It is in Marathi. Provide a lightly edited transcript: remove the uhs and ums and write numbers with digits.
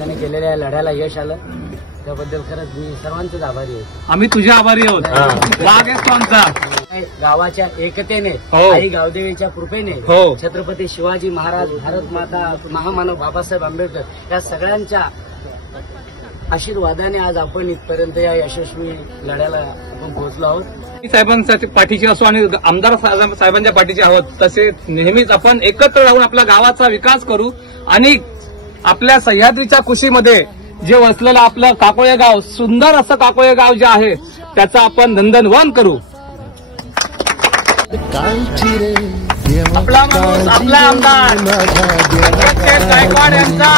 पक्षाने केलेल्या लढ्याला यश आलं त्याबद्दल खरंच मी सर्वांचेच आभारी आहे. आम्ही तुझे आभारी आहोत. भाग आहे तो आमचा. गावाच्या एकतेने हो. आई गावदेवीच्या कृपेने हो. छत्रपती शिवाजी महाराज, भारत माता, महामानव बाबासाहेब आंबेडकर या सगळ्यांच्या आशीर्वादाने आज आपण इथपर्यंत या यशस्वी लढ्याला आपण पोहोचलो आहोत. साहेबांच्या पाठीची असो आणि आमदार साहेबांच्या पाठीचे आहोत तसे नेहमीच आपण एकत्र राहून आपल्या गावाचा विकास करू आणि आपल्या सह्याद्रीच्या कुशीमध्ये जे वसलेलं आपलं काकोळे गाव, सुंदर असं काकोळे गाव जे आहे त्याचं आपण नंदनवन करू. आपला माणूस, आपला आमदार गायकवाड यांचा